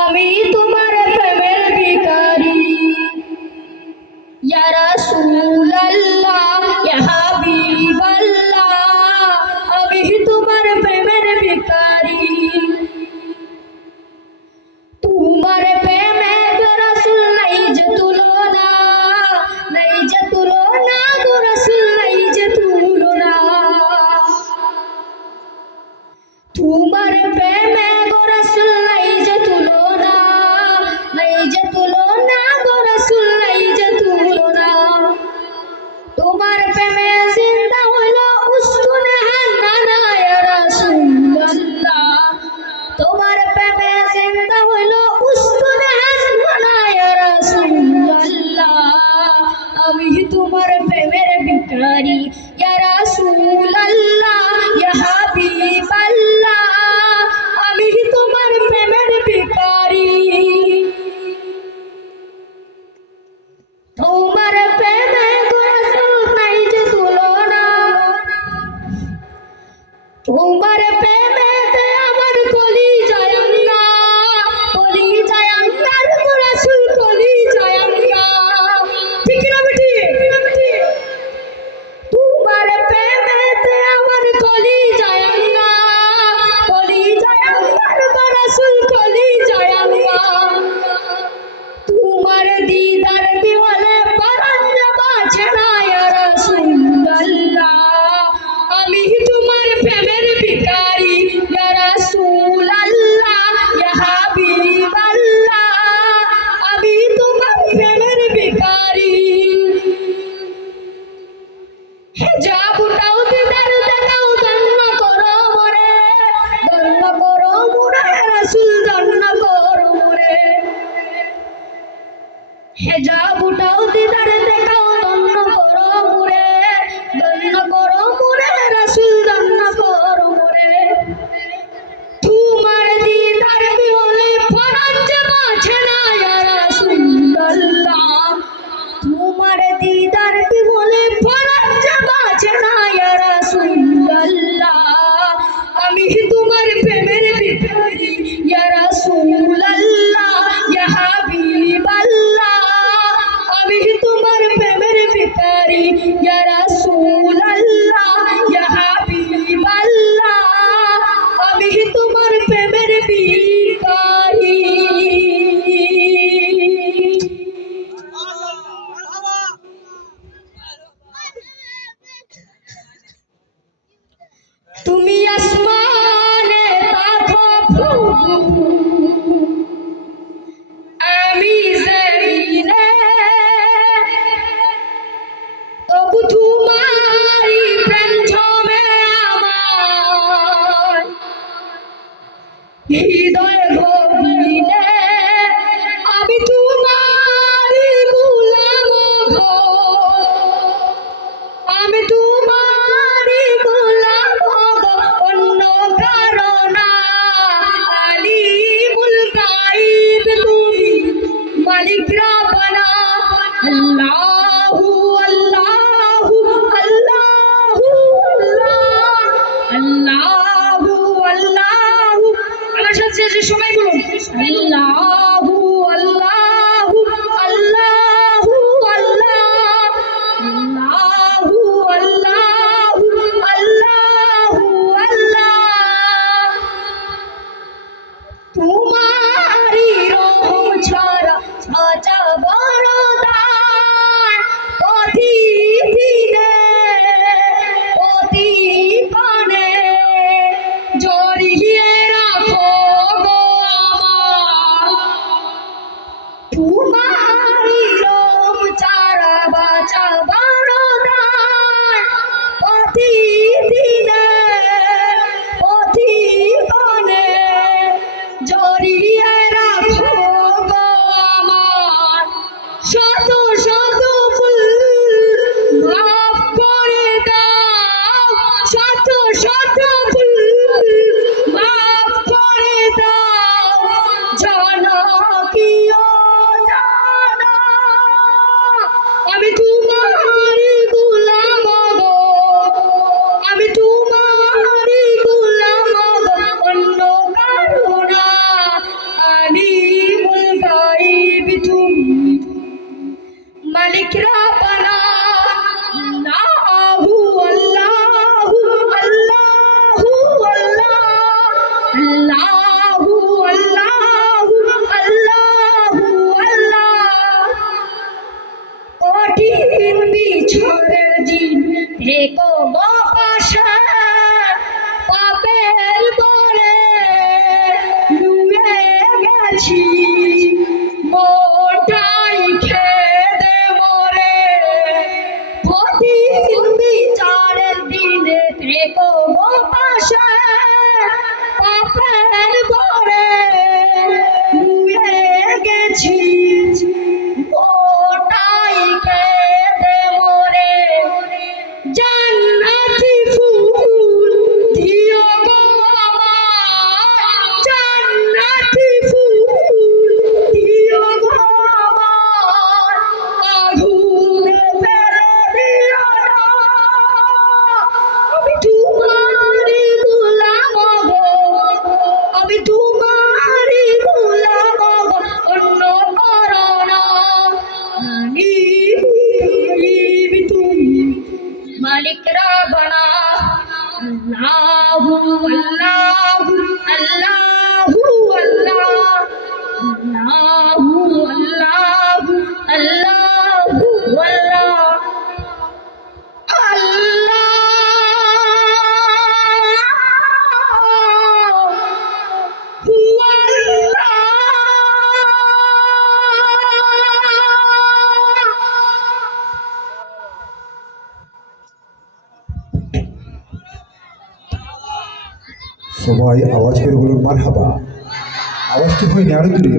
আমি তোমার প্রেমের ভিখারি ইয়া রাসূলুল্লাহ ইয়া হাবিবাল্লাহ আমি তোমার প্রেমের ভিখারি তোমার প্রেমে গো রাসূল নাই যে তুলনা গো রাসূল নাই যে তুলনা তোমার প্রেমে গো রাসূল নাই যে তুলনা গো রাসূল নাই যে তুলনা তোমার প্রেমে জিন্দা হলো উস্তুনে হান্নানা ইয়া রাসূলুল্লাহ তোমার প্রেমে জিন্দা হলো উস্তুনে হান্নানা ইয়া রাসূলুল্লাহ আমি তোমার প্রেমের ভিখারি ইয়া রাসূলুল্লাহ ইয়া হাবিবাল্লাহ আমি তোমার প্রেমের ভিখারি তোমার প্রেমে গো রাসূল নাই যে তুলনা তোমার প্রেমেতে আমার কলিজায় আল্লাহর গো রাসূল কলিজায় আল্লাহ ঠিক না বেটি তোমার প্রেমেতে আমার কলিজায় আল্লাহর গো রাসূল কলিজায় আল্লাহ তোমার দিদার বিহলে পরাণ বাঁচে না ইয়া রাসূলুল্লাহ আমি তোমার প্রেমের ভিখারি ইয়া রাসূলুল্লাহ ইয়া হাবিবাল্লাহ আমি তোমার প্রেমের ভিখারি হিজাব উঠাও দিদার দেখাও ধন্য করো মোরে রাসূল ধন্য করো মোরে হিজাব উঠাও দিদার দেখাও ধন্য করো মোরে রাসূল ধন্য করো মোরে তোমার দিদার বিহলে পরাণ যে বাঁচে না ইয়া রাসূলুল্লাহ তোমার দিদার বিহলে পরাণ যে বাঁচে না ইয়া রাসূলুল্লাহ আমি তোমার প্রেমের ভিখারি ইয়া রাসূলুল্লাহ ইয়া হাবিবাল্লাহ আমি তোমার প্রেমের ভিখারি ইয়া রাসূলুল্লাহ ইয়া হাবিবাল্লাহ আমি তোমার প্রেমের ভিখারি তুমি আসমানে তাকো আমি জমিনে তবু তোমারি প্রেম ঝমে আমার হৃদয় গভীরে আমি তোমারি গোলাম গো আমি তোমারি গোলাম গো অন্য কারো না আলিমুল গায়ব তুমি মালিক রাব্বানা আল্লাহু আল্লাহু আল্লাহু আল্লাহু আল্লাহু আমার সাথে যে সময় বলুন আল্লাহু আল্লাহু আল্লাহু আল্লাহু আল্লাহু আল্লাহু আল্লাহ তোমারি রহম ছাড়া সাজা বরদান প্রতিদিনে প্রতিক্ষণে জড়িয়ে রাখো গো আমার তোমারি রহম ছাড়া বাঁচা বরদান প্রতিদিনে প্রতিক্ষণে জড়িয়ে রাখো গো আমার শত শত ফুল মাফ করে দাও শত শত ফুল মাফ করে দাও জানো কি ও জানো আমি তোমারি গোলাম গো আমি তোমারি গোলাম গো অন্য কারো না থেকো গো পাশে পাপের বরে নুয়ে গেছি মোটাই খেদে মরে কঠিন বিচারের দিনে থেকো গো পাশে পাপের বরে নুয়ে গেছি মোটাই খেদে মরে জান্নাতি ফুল দিও গো আমায় জান্নাতি ফুল দিও গো আমায় আগুনে ফেলে দিও না আমি তোমারই গোলাম গো আমি তোমারই গোলাম গো অন্য করো না মালিক তুমি মালিক রাবনা আল্লাহু আল্লাহু আল্লাহু আল্লাহু আল্লাহু আল্লাহু সবাই আওয়াজ করে বলুন মারহাবা। আওয়াজটি হয়নি আরো দূরে।